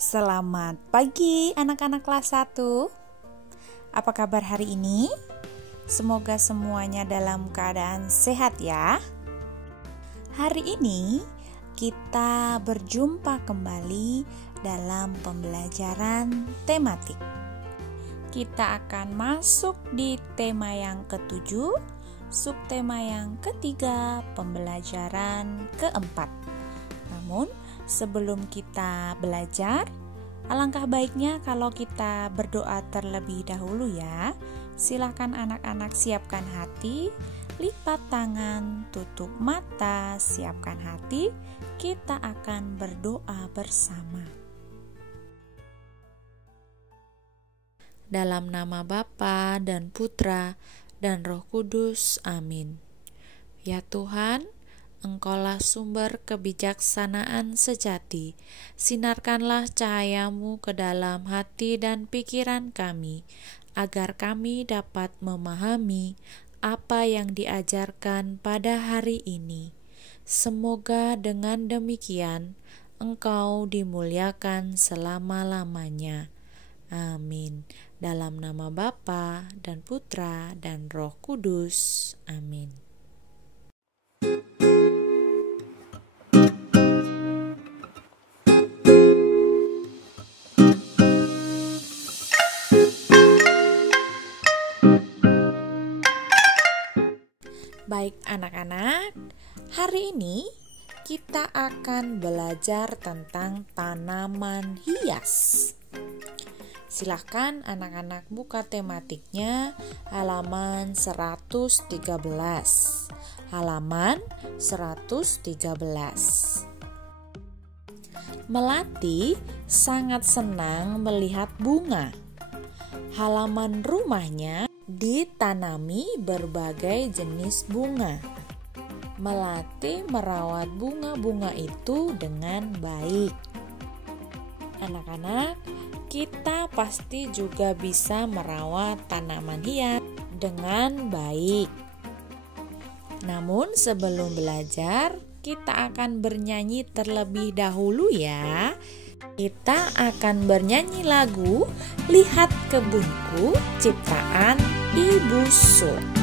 Selamat pagi anak-anak kelas 1. Apa kabar hari ini? Semoga semuanya dalam keadaan sehat ya. Hari ini kita berjumpa kembali dalam pembelajaran tematik. Kita akan masuk di tema yang ke-7, subtema yang ke-3, pembelajaran ke-4. Namun sebelum kita belajar, alangkah baiknya kalau kita berdoa terlebih dahulu ya. Silakan anak-anak siapkan hati, lipat tangan, tutup mata, siapkan hati. Kita akan berdoa bersama. Dalam nama Bapa dan Putra dan Roh Kudus, amin. Ya Tuhan, Engkaulah sumber kebijaksanaan sejati. Sinarkanlah cahayamu ke dalam hati dan pikiran kami, agar kami dapat memahami apa yang diajarkan pada hari ini. Semoga dengan demikian Engkau dimuliakan selama-lamanya. Amin. Dalam nama Bapa dan Putra dan Roh Kudus. Amin. Baik anak-anak, hari ini kita akan belajar tentang tanaman hias. Silahkan anak-anak buka tematiknya halaman 113. Halaman 113. Melati sangat senang melihat bunga. Halaman rumahnya ditanami berbagai jenis bunga. Melati merawat bunga-bunga itu dengan baik. Anak-anak, kita pasti juga bisa merawat tanaman hias dengan baik. Namun sebelum belajar, kita akan bernyanyi terlebih dahulu ya. Kita akan bernyanyi lagu Lihat Kebunku ciptaan Ibu Sud.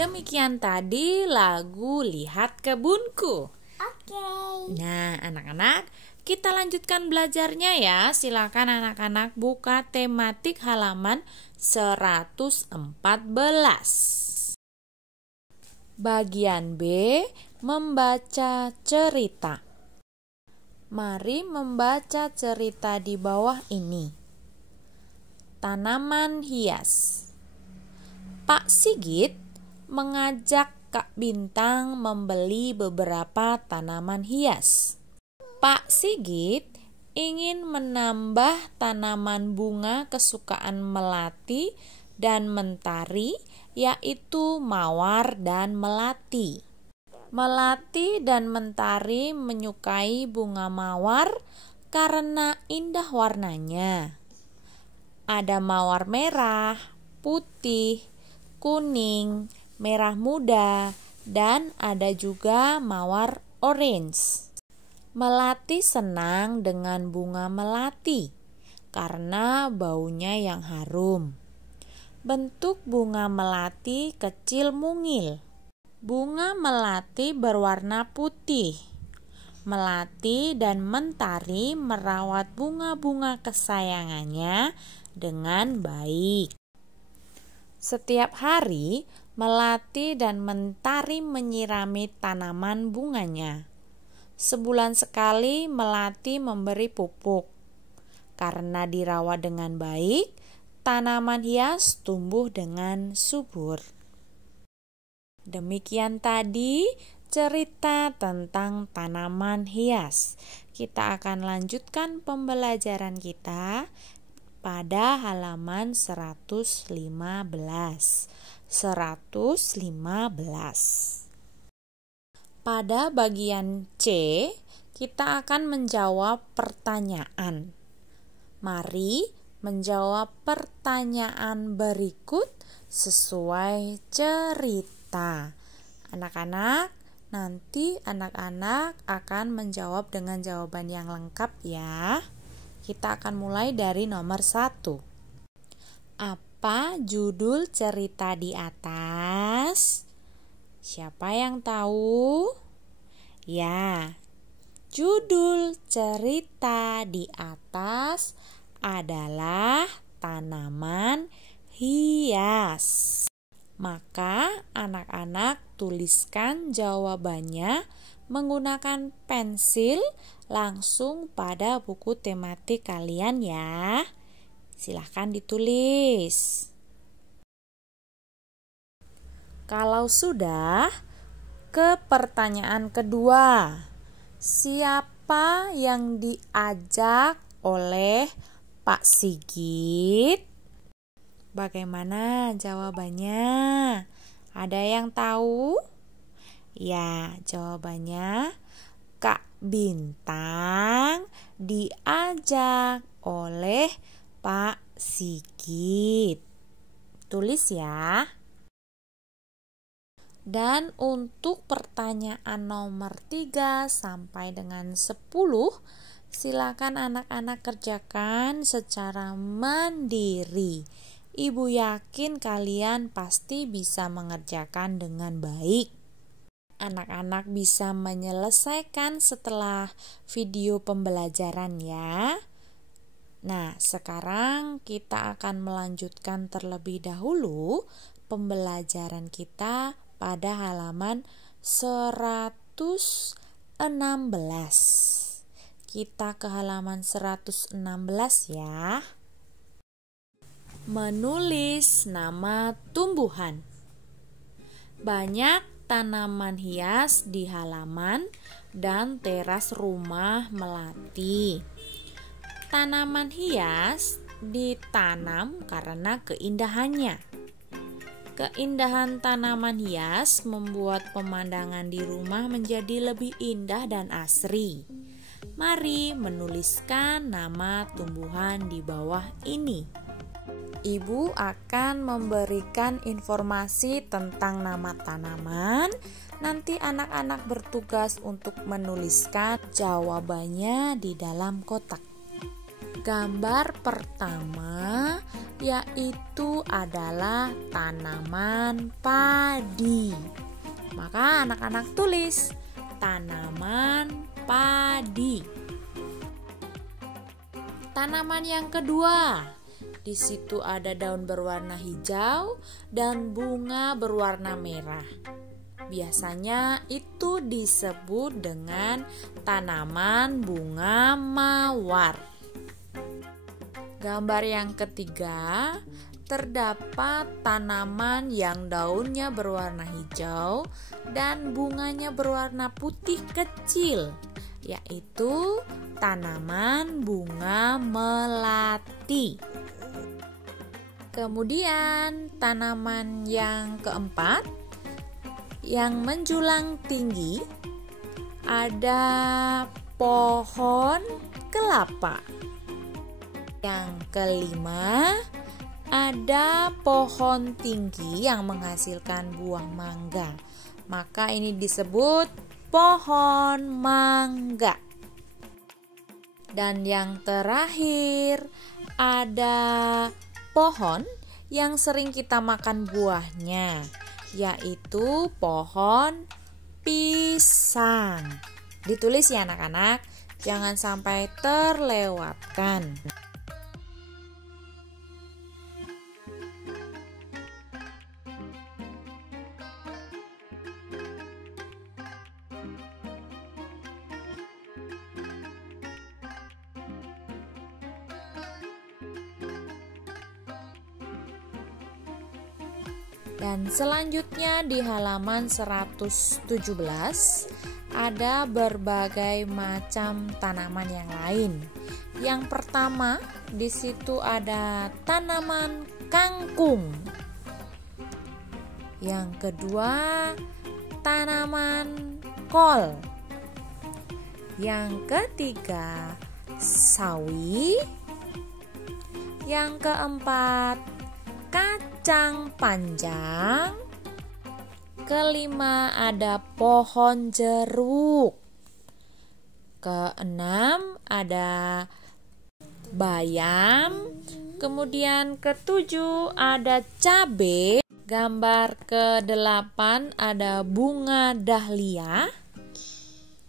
Demikian tadi lagu Lihat Kebunku. Oke. Nah, anak-anak, kita lanjutkan belajarnya ya. Silakan anak-anak buka tematik halaman 114. Bagian B, membaca cerita. Mari membaca cerita di bawah ini. Tanaman hias. Pak Sigit mengajak Kak Bintang membeli beberapa tanaman hias. Pak Sigit ingin menambah tanaman bunga kesukaan Melati dan Mentari, yaitu mawar dan melati. Melati dan Mentari menyukai bunga mawar karena indah warnanya. Ada mawar merah, putih, kuning, merah muda, dan ada juga mawar orange. Melati senang dengan bunga melati karena baunya yang harum. Bentuk bunga melati kecil mungil. Bunga melati berwarna putih. Melati dan Mentari merawat bunga-bunga kesayangannya dengan baik. Setiap hari, Melati dan Mentari menyirami tanaman bunganya. Sebulan sekali Melati memberi pupuk. Karena dirawat dengan baik, tanaman hias tumbuh dengan subur. Demikian tadi cerita tentang tanaman hias. Kita akan lanjutkan pembelajaran kita pada halaman 115. Pada bagian C, kita akan menjawab pertanyaan. Mari menjawab pertanyaan berikut sesuai cerita. Anak-anak, nanti anak-anak akan menjawab dengan jawaban yang lengkap ya. Kita akan mulai dari nomor 1. Apa judul cerita di atas? Siapa yang tahu? Ya, judul cerita di atas adalah tanaman hias. Maka anak-anak tuliskan jawabannya menggunakan pensil langsung pada buku tematik kalian ya. Silahkan ditulis. Kalau sudah, ke pertanyaan kedua. Siapa yang diajak oleh Pak Sigit? Bagaimana jawabannya? Ada yang tahu? Ya, jawabannya Kak Bintang diajak oleh Pak Sigit. Tulis ya. Dan untuk pertanyaan nomor 3 sampai dengan 10, silakan anak-anak kerjakan secara mandiri. Ibu yakin kalian pasti bisa mengerjakan dengan baik. Anak-anak bisa menyelesaikan setelah video pembelajaran ya. Nah, sekarang kita akan melanjutkan terlebih dahulu pembelajaran kita pada halaman 116. Kita ke halaman 116 ya. Menulis nama tumbuhan. Banyak tanaman hias di halaman dan teras rumah Melati. Tanaman hias ditanam karena keindahannya. Keindahan tanaman hias membuat pemandangan di rumah menjadi lebih indah dan asri. Mari menuliskan nama tumbuhan di bawah ini. Ibu akan memberikan informasi tentang nama tanaman. Nanti anak-anak bertugas untuk menuliskan jawabannya di dalam kotak. Gambar pertama yaitu adalah tanaman padi. Maka anak-anak tulis tanaman padi. Tanaman yang kedua, di situ ada daun berwarna hijau dan bunga berwarna merah. Biasanya itu disebut dengan tanaman bunga mawar. Gambar yang ketiga, terdapat tanaman yang daunnya berwarna hijau dan bunganya berwarna putih kecil, yaitu tanaman bunga melati. Kemudian tanaman yang keempat yang menjulang tinggi, ada pohon kelapa. Yang kelima, ada pohon tinggi yang menghasilkan buah mangga. Maka ini disebut pohon mangga. Dan yang terakhir, ada pohon yang sering kita makan buahnya, yaitu pohon pisang. Ditulis ya anak-anak, jangan sampai terlewatkan. Dan selanjutnya di halaman 117 ada berbagai macam tanaman yang lain. Yang pertama, di situ ada tanaman kangkung. Yang kedua, tanaman kol. Yang ketiga, sawi. Yang keempat, kacang panjang. Kelima, ada pohon jeruk. Keenam, ada bayam. Kemudian ketujuh, ada cabai. Gambar ke-8 ada bunga dahlia.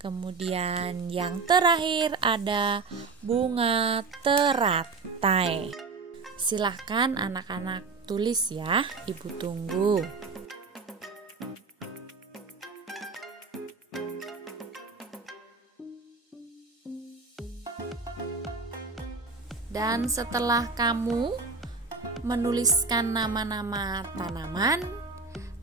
Kemudian yang terakhir ada bunga teratai. Silahkan anak-anak tulis ya, Ibu tunggu. Dan setelah kamu menuliskan nama-nama tanaman,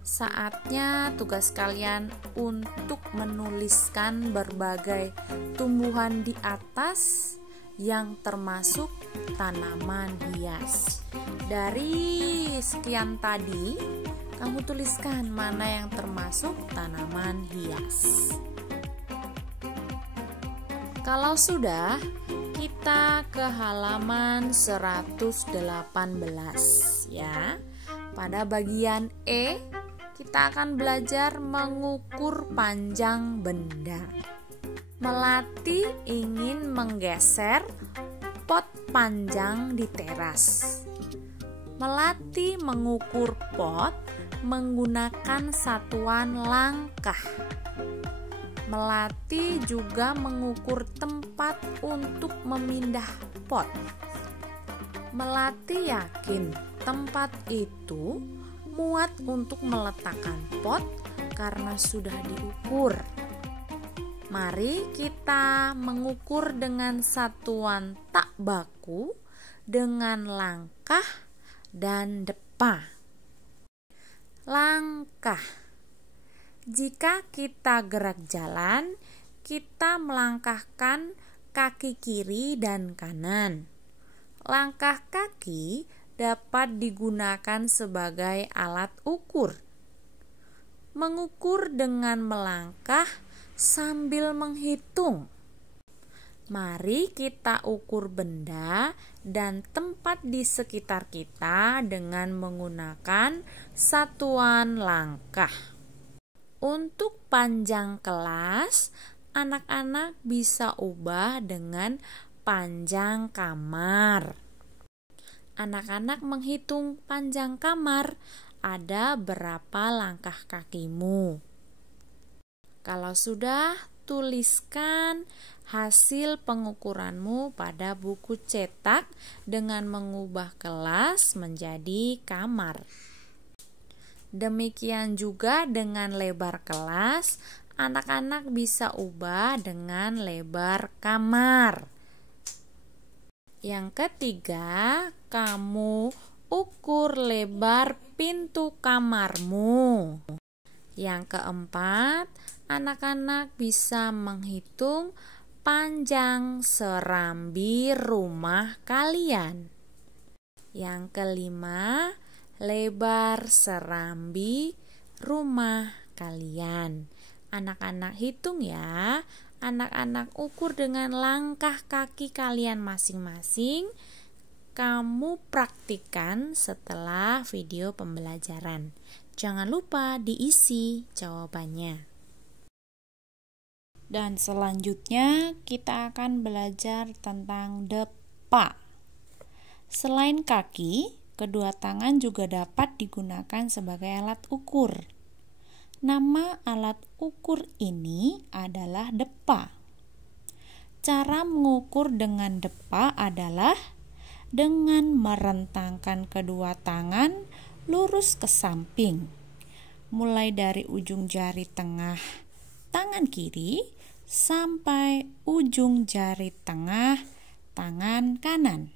saatnya tugas kalian untuk menuliskan berbagai tumbuhan di atas yang termasuk tanaman hias. Dari sekian tadi, kamu tuliskan mana yang termasuk tanaman hias. Kalau sudah, kita ke halaman 118 ya. Pada bagian E, kita akan belajar mengukur panjang benda. Melati ingin menggeser pot panjang di teras. Melati mengukur pot menggunakan satuan langkah. Melati juga mengukur tempat untuk memindah pot. Melati yakin tempat itu muat untuk meletakkan pot karena sudah diukur. Mari kita mengukur dengan satuan tak baku dengan langkah dan depa. Langkah. Jika kita gerak jalan, kita melangkahkan kaki kiri dan kanan. Langkah kaki dapat digunakan sebagai alat ukur. Mengukur dengan melangkah sambil menghitung. Mari kita ukur benda dan tempat di sekitar kita dengan menggunakan satuan langkah. Untuk panjang kelas, anak-anak bisa ubah dengan panjang kamar. Anak-anak menghitung panjang kamar, ada berapa langkah kakimu. Kalau sudah, tuliskan hasil pengukuranmu pada buku cetak dengan mengubah kelas menjadi kamar. Demikian juga dengan lebar kelas, anak-anak bisa ubah dengan lebar kamar. Yang ketiga, kamu ukur lebar pintu kamarmu. Yang keempat, anak-anak bisa menghitung panjang serambi rumah kalian. Yang kelima, lebar serambi rumah kalian. Anak-anak hitung ya. Anak-anak ukur dengan langkah kaki kalian masing-masing. Kamu praktikkan setelah video pembelajaran. Jangan lupa diisi jawabannya. Dan selanjutnya kita akan belajar tentang depa. Selain kaki, kedua tangan juga dapat digunakan sebagai alat ukur. Nama alat ukur ini adalah depa. Cara mengukur dengan depa adalah dengan merentangkan kedua tangan lurus ke samping, mulai dari ujung jari tengah tangan kiri sampai ujung jari tengah tangan kanan.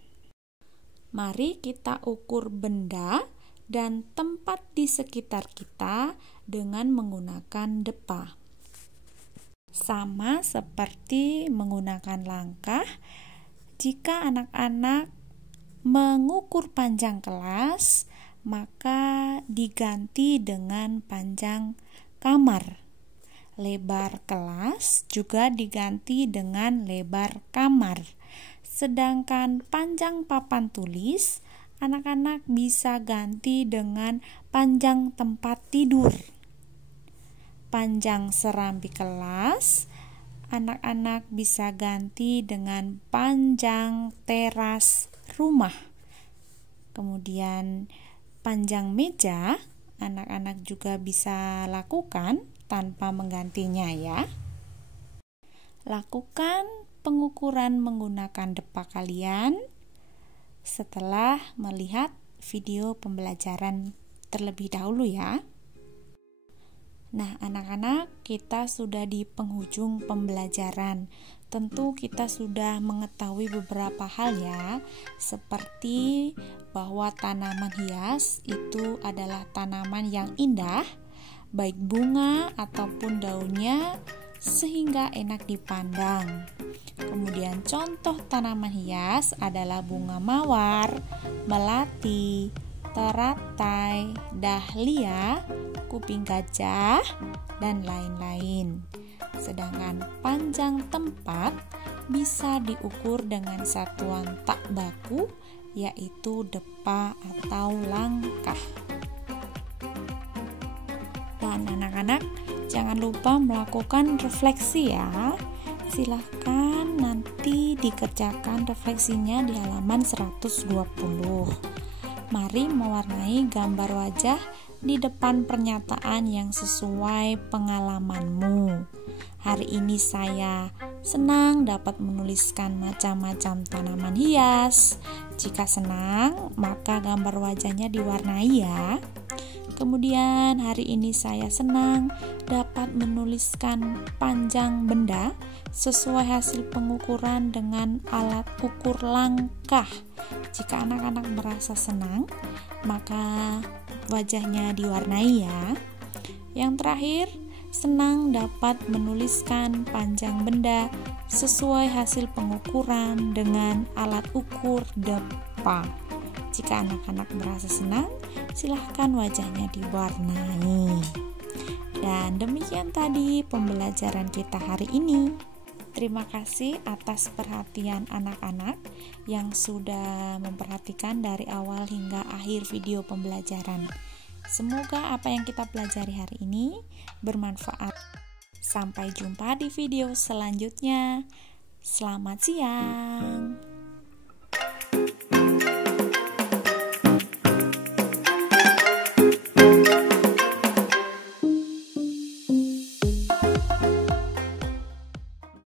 Mari kita ukur benda dan tempat di sekitar kita dengan menggunakan depa. Sama seperti menggunakan langkah, jika anak-anak mengukur panjang kelas, maka diganti dengan panjang kamar. Lebar kelas juga diganti dengan lebar kamar. Sedangkan panjang papan tulis, anak-anak bisa ganti dengan panjang tempat tidur. Panjang serambi kelas, anak-anak bisa ganti dengan panjang teras rumah. Kemudian panjang meja, anak-anak juga bisa lakukan tanpa menggantinya ya. Lakukan pengukuran menggunakan depa kalian setelah melihat video pembelajaran terlebih dahulu ya. Nah, anak-anak, kita sudah di penghujung pembelajaran. Tentu kita sudah mengetahui beberapa hal ya, seperti bahwa tanaman hias itu adalah tanaman yang indah, baik bunga ataupun daunnya, sehingga enak dipandang. Kemudian contoh tanaman hias adalah bunga mawar, melati, teratai, dahlia, kuping gajah, dan lain-lain. Sedangkan panjang tempat bisa diukur dengan satuan tak baku, yaitu depa atau langkah. Dan anak-anak, jangan lupa melakukan refleksi ya. Silahkan nanti dikerjakan refleksinya di halaman 120. Mari mewarnai gambar wajah di depan pernyataan yang sesuai pengalamanmu. Hari ini saya senang dapat menuliskan macam-macam tanaman hias. Jika senang, maka gambar wajahnya diwarnai ya. Kemudian hari ini saya senang dapat menuliskan panjang benda sesuai hasil pengukuran dengan alat ukur langkah. Jika anak-anak merasa senang, maka wajahnya diwarnai ya. Yang terakhir, senang dapat menuliskan panjang benda sesuai hasil pengukuran dengan alat ukur depa. Jika anak-anak merasa senang, silahkan wajahnya diwarnai. Dan demikian tadi pembelajaran kita hari ini. Terima kasih atas perhatian anak-anak yang sudah memperhatikan dari awal hingga akhir video pembelajaran. Semoga apa yang kita pelajari hari ini bermanfaat. Sampai jumpa di video selanjutnya. Selamat siang.